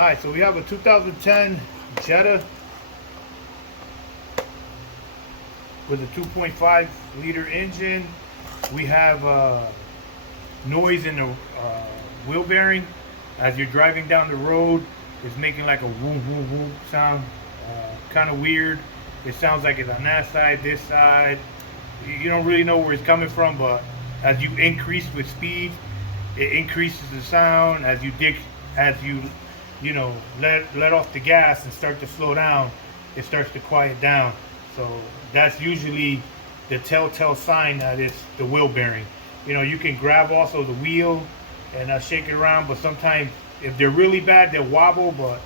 Alright, so we have a 2010 Jetta with a 2.5 liter engine. We have noise in the wheel bearing. As you're driving down the road, it's making like a whoom whoom whoom sound. Kind of weird. It sounds like it's on that side, this side. You don't really know where it's coming from, but as you increase with speed, it increases the sound. As you let off the gas and start to slow down, it starts to quiet down. So that's usually the telltale sign that it's the wheel bearing. You can grab also the wheel and shake it around, but sometimes if they're really bad, they'll wobble, but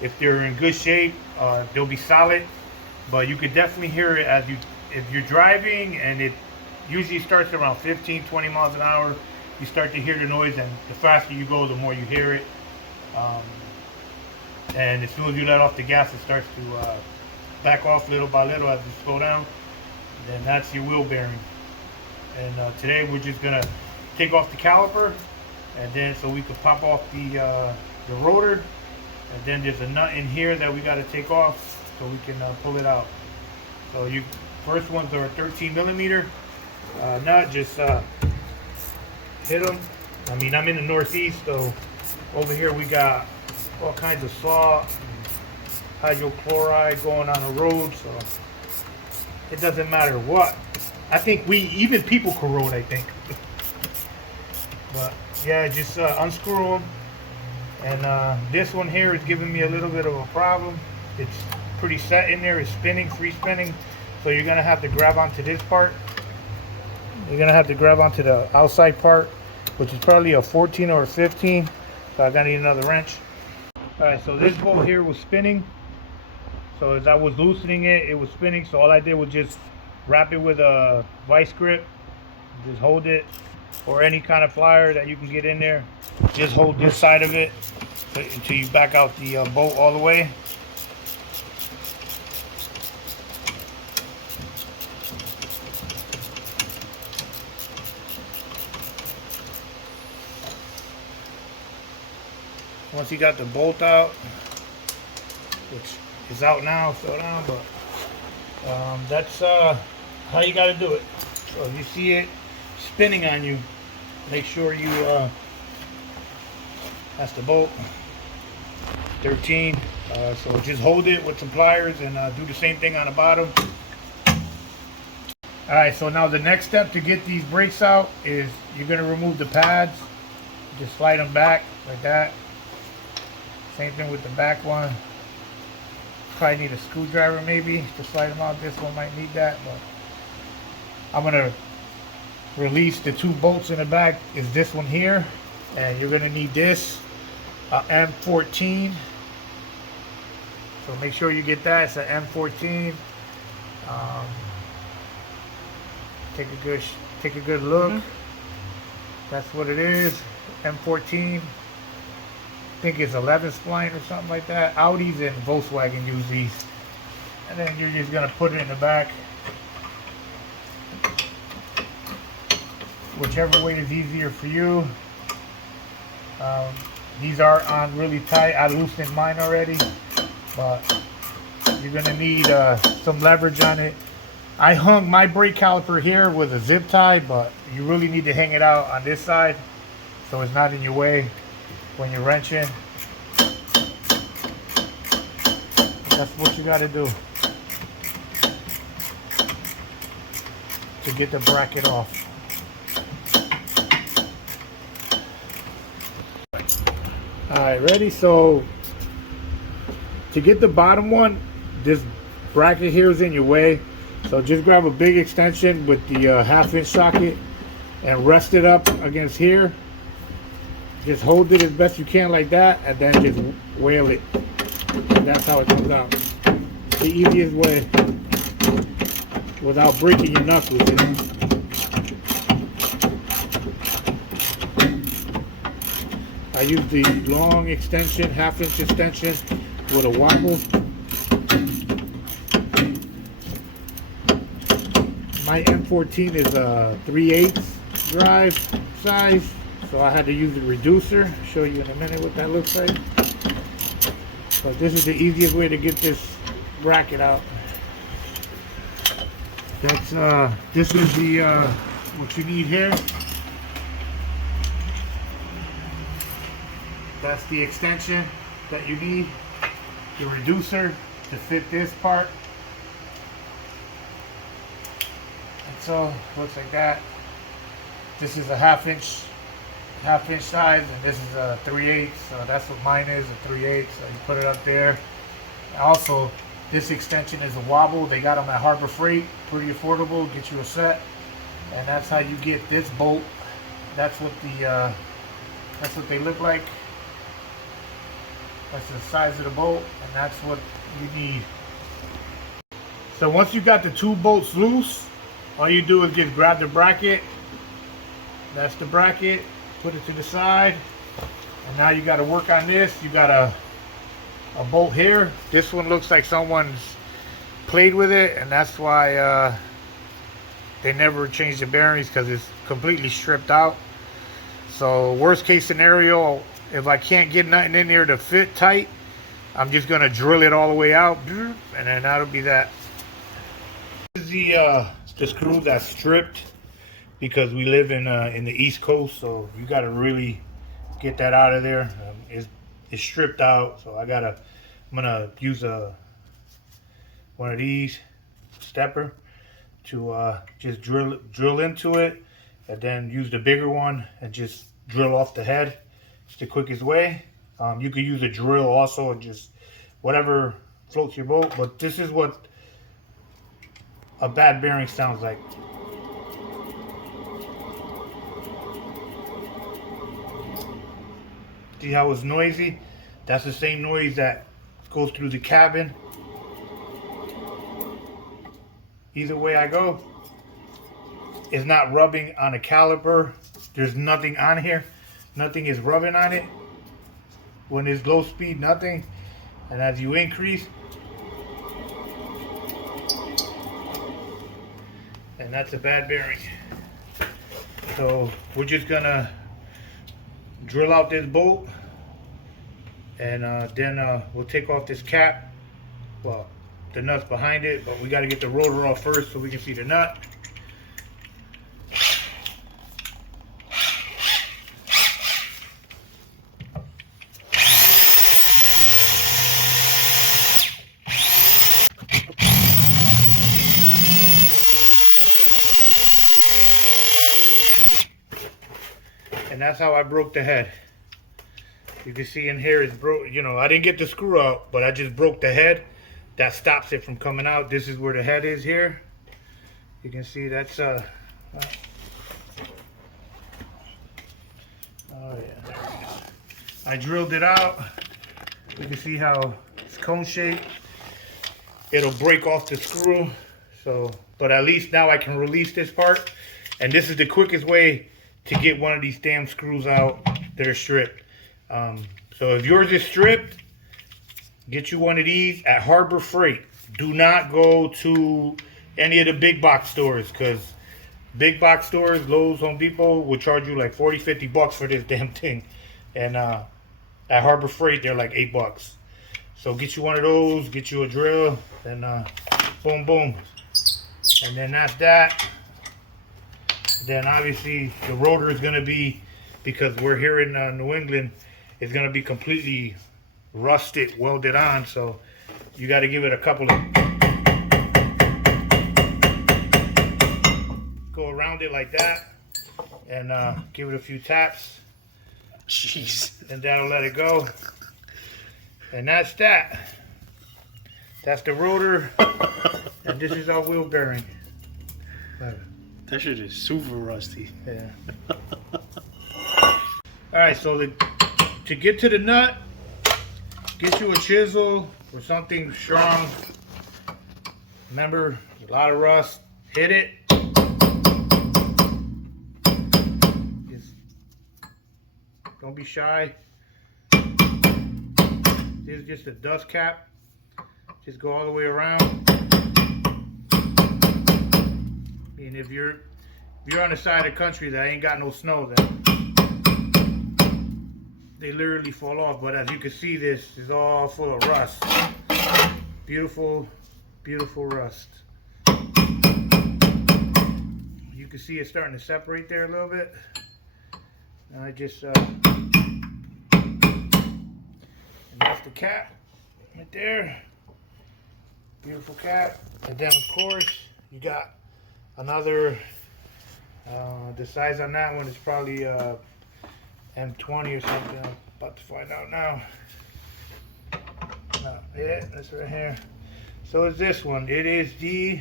if they're in good shape, they'll be solid. But you could definitely hear it if you're driving, and it usually starts around 15-20 miles an hour. You start to hear the noise, and the faster you go, the more you hear it. And as soon as you let off the gas, it starts to back off little by little as you slow down. Then that's your wheel bearing. And today we're just gonna take off the caliper, and then so we can pop off the rotor. And then there's a nut in here that we got to take off so we can pull it out. So first ones are a 13 millimeter nut. Just hit them. I mean, I'm in the Northeast, so over here we got all kinds of salt, hydrochloride going on the road, so it doesn't matter what. I think even people corrode, I think. But yeah, just unscrew them. And this one here is giving me a little bit of a problem. It's pretty set in there. It's spinning, free spinning. So you're going to have to grab onto this part. You're going to have to grab onto the outside part, which is probably a 14 or a 15. So I'm going to need another wrench. Alright, so this bolt here was spinning. So as I was loosening it, it was spinning. So all I did was just wrap it with a vice grip. Just hold it, or any kind of plier that you can get in there. Just hold this side of it until you back out the bolt all the way. Once you got the bolt out, which is out now, slow down, but that's how you got to do it. So if you see it spinning on you, make sure you that's the bolt 13. So just hold it with some pliers and do the same thing on the bottom. Alright, so now the next step to get these brakes out is you're going to remove the pads. Just slide them back like that. Same thing with the back one. Probably need a screwdriver maybe to slide them out. This one might need that, but I'm going to release the two bolts in the back. Is this one here, and you're going to need this M14. So make sure you get that. It's an M14. Take a good look. That's what it is. M14. I think it's 11 spline or something like that. Audis and Volkswagen use these. And then you're just going to put it in the back. Whichever way is easier for you. These are on really tight. I loosened mine already, but you're going to need some leverage on it. I hung my brake caliper here with a zip tie, but you really need to hang it out on this side so it's not in your way when you're wrenching. That's what you got to do to get the bracket off. Alright, ready? So to get the bottom one, this bracket here is in your way. So just grab a big extension with the 1/2-inch socket and rest it up against here. Just hold it as best you can like that, and then just whale it. And that's how it comes out. It's the easiest way without breaking your knuckles, you know? I use the long extension, 1/2-inch extension with a wobble. My M14 is a 3/8 drive size, so I had to use a reducer. Show you in a minute what that looks like. But this is the easiest way to get this bracket out. That's this is the what you need here. That's the extension that you need, the reducer to fit this part. And so looks like that. This is a half inch size, and this is a 3/8. So that's what mine is, a 3/8. So you put it up there. Also, this extension is a wobble. They got them at Harbor Freight, pretty affordable. Get you a set, and that's how you get this bolt. That's what they look like. That's the size of the bolt, and that's what you need. So once you got the two bolts loose, all you do is just grab the bracket. That's the bracket. Put it to the side, and now you got to work on this. You got a bolt here. This one looks like someone's played with it, and that's why they never changed the bearings, because it's completely stripped out. So worst case scenario, if I can't get nothing in there to fit tight, I'm just gonna drill it all the way out, and then that'll be that. This is the screw that's stripped, because we live in the East Coast, so you gotta really get that out of there. It's stripped out, so I'm gonna use one of these stepper to just drill into it, and then use the bigger one and just drill off the head. It's the quickest way. You could use a drill also, and just whatever floats your boat, but this is what a bad bearing sounds like. See how it's noisy? That's the same noise that goes through the cabin. Either way I go, it's not rubbing on a caliper. There's nothing on here. Nothing is rubbing on it. When it's low speed, nothing. And as you increase, and that's a bad bearing. So we're just gonna drill out this bolt, and then we'll take off this cap. Well, the nut's behind it, but we got to get the rotor off first so we can see the nut. And that's how I broke the head. You can see in here it's broke. You know, I didn't get the screw out, but I just broke the head. That stops it from coming out. This is where the head is here. You can see that's oh yeah. I drilled it out. You can see how it's cone shaped. It'll break off the screw. So, but at least now I can release this part. And this is the quickest way to get one of these damn screws out. They're stripped. So if yours is stripped, get you one of these at Harbor Freight. Do not go to any of the big box stores, because big box stores, Lowe's, Home Depot, will charge you like 40, 50 bucks for this damn thing. And at Harbor Freight, they're like $8. So get you one of those, get you a drill, then boom, boom. And then that's that. Then obviously the rotor is going to be, because we're here in New England, it's going to be completely rusted, welded on. So you got to give it a couple of, go around it like that, and give it a few taps. Jeez. And that'll let it go. And that's that. That's the rotor. And this is our wheel bearing. That shit is super rusty. Yeah. Alright, so to get to the nut, get you a chisel or something strong. Remember, a lot of rust. Hit it. Just don't be shy. This is just a dust cap. Just go all the way around. And if you're on the side of the country that ain't got no snow, then they literally fall off. But as you can see, this is all full of rust. Beautiful, beautiful rust. You can see it's starting to separate there a little bit. And I just, and that's the cap right there. Beautiful cap. And then of course, you got another, the size on that one is probably M20 or something. I'm about to find out now. Yeah, that's right here. So is this one. It is the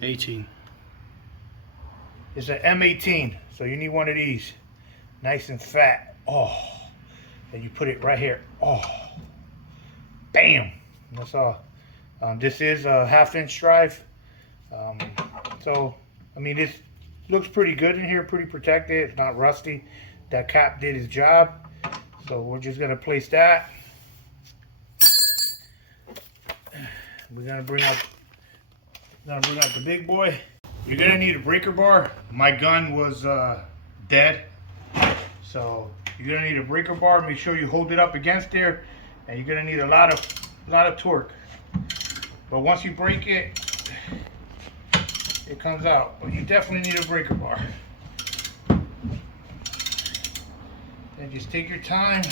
18. It's an M18. So you need one of these. Nice and fat. Oh. And you put it right here. Oh. Bam. That's all. This is a 1/2-inch drive. So, I mean, this looks pretty good in here. Pretty protected. It's not rusty. That cap did his job. So we're just going to place that. We're going to bring out the big boy. You're going to need a breaker bar. My gun was dead. So you're going to need a breaker bar. Make sure you hold it up against there. And you're going to need a lot of torque. But once you break it, it comes out. But you definitely need a breaker bar. And just take your time.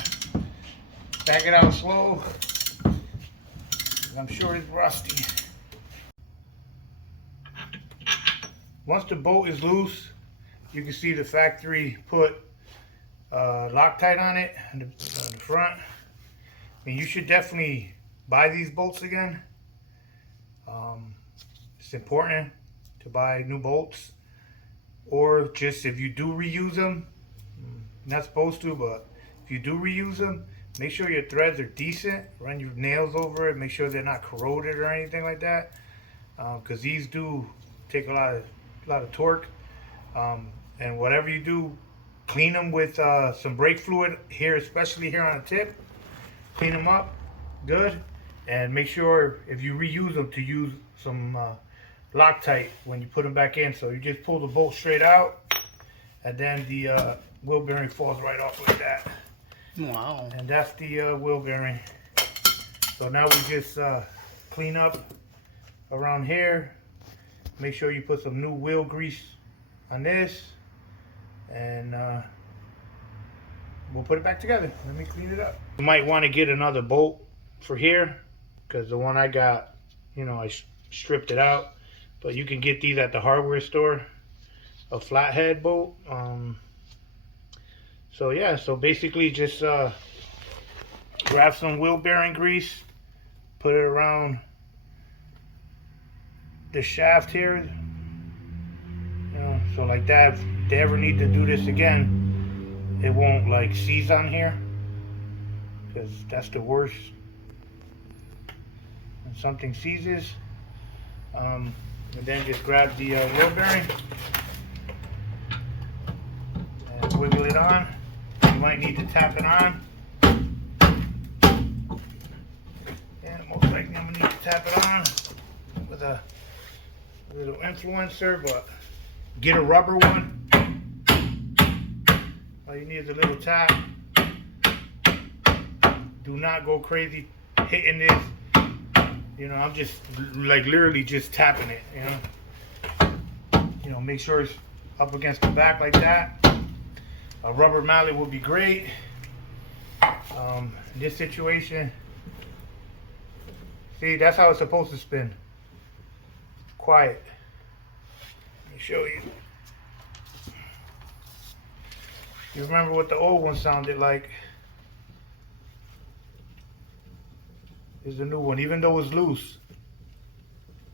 Back it out slow. I'm sure it's rusty. Once the bolt is loose, you can see the factory put Loctite on it on the front. I mean, you should definitely buy these bolts again. It's important to buy new bolts, or just if you do reuse them, you're not supposed to, but if you do reuse them, make sure your threads are decent. Run your nails over it. Make sure they're not corroded or anything like that, because these do take a lot of torque. And whatever you do, clean them with some brake fluid here, especially here on the tip. Clean them up good, and make sure if you reuse them to use some Loctite when you put them back in. So you just pull the bolt straight out, and then the wheel bearing falls right off like that. Wow. And that's the wheel bearing. So now we just clean up around here. Make sure you put some new wheel grease on this, and we'll put it back together. Let me clean it up. You might want to get another bolt for here, because the one I got, you know, I stripped it out. But you can get these at the hardware store, a flathead bolt. So yeah, so basically just grab some wheel bearing grease, put it around the shaft here. You know, so like that, if they ever need to do this again, it won't like seize on here, because that's the worst. When something seizes. And then just grab the wheel bearing and wiggle it on. You might need to tap it on. Yeah, most likely I'm gonna need to tap it on with a little influencer, but get a rubber one. All you need is a little tap. Do not go crazy hitting this. You know, I'm just like literally just tapping it, you know. You know, make sure it's up against the back like that. A rubber mallet would be great. In this situation, see, that's how it's supposed to spin. Quiet. Let me show you. You remember what the old one sounded like? Is the new one, even though it's loose.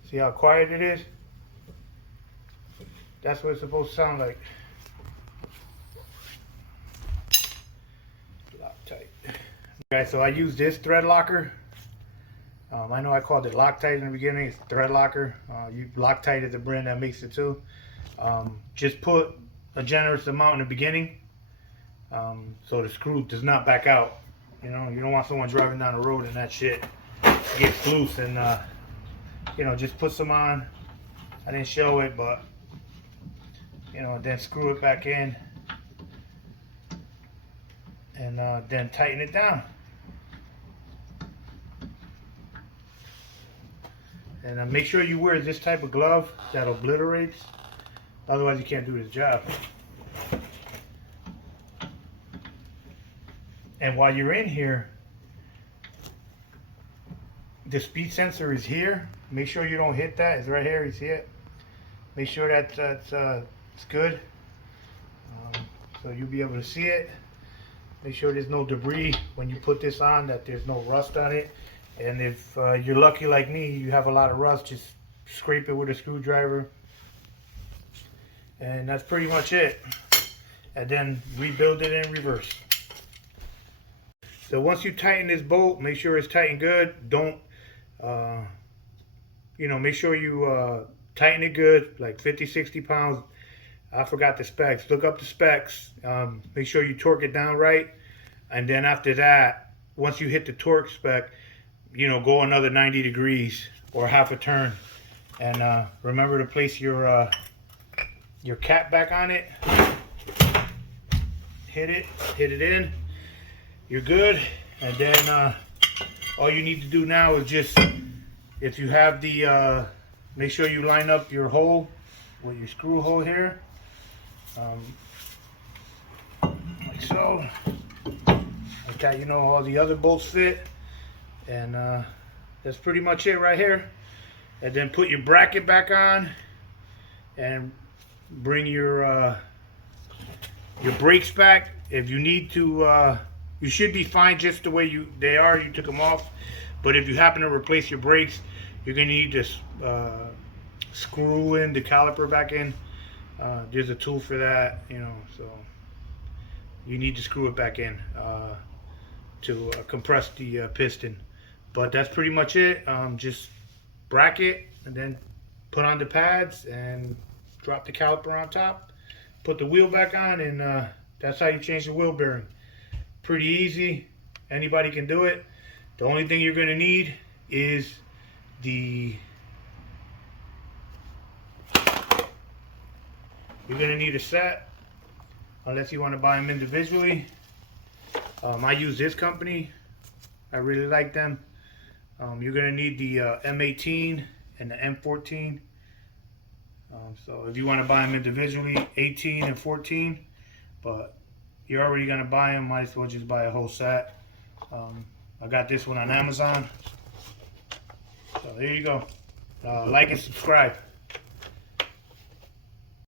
See how quiet it is? That's what it's supposed to sound like. Loctite. Okay, so I use this thread locker. I know I called it Loctite in the beginning. It's thread locker. Loctite is the brand that makes it too. Just put a generous amount in the beginning, so the screw does not back out. You know, you don't want someone driving down the road and that shit gets loose, and you know, just put some on. I didn't show it, but you know, then screw it back in. and then tighten it down. And make sure you wear this type of glove that obliterates, otherwise you can't do the job. And while you're in here, the speed sensor is here. Make sure you don't hit that. It's right here. You see it? Make sure that it's good. So you'll be able to see it. Make sure there's no debris when you put this on, that there's no rust on it. And if you're lucky like me, you have a lot of rust, just scrape it with a screwdriver. And that's pretty much it. And then rebuild it in reverse. So once you tighten this bolt, make sure it's tightened good. Don't, make sure you tighten it good, like 50, 60 pounds. I forgot the specs. Look up the specs. Make sure you torque it down right. And then after that, once you hit the torque spec, go another 90 degrees or half a turn. And remember to place your cap back on it. Hit it in. You're good. And then all you need to do now is just, if you have the, make sure you line up your hole with your screw hole here. Like so. Like that, all the other bolts fit. And that's pretty much it right here. And then put your bracket back on and bring your brakes back. If you need to, you should be fine just the way they are. You took them off. But if you happen to replace your brakes, you're gonna need to screw in the caliper back in. There's a tool for that, so you need to screw it back in to compress the piston. But that's pretty much it. Just bracket and then put on the pads and drop the caliper on top. Put the wheel back on, and that's how you change the wheel bearing. Pretty easy. Anybody can do it. The only thing you're going to need is you're going to need a set, unless you want to buy them individually. I use this company. I really like them. You're going to need the M18 and the M14. So if you want to buy them individually, 18 and 14. But you're already going to buy them, might as well just buy a whole set. I got this one on Amazon. So there you go. Like and subscribe.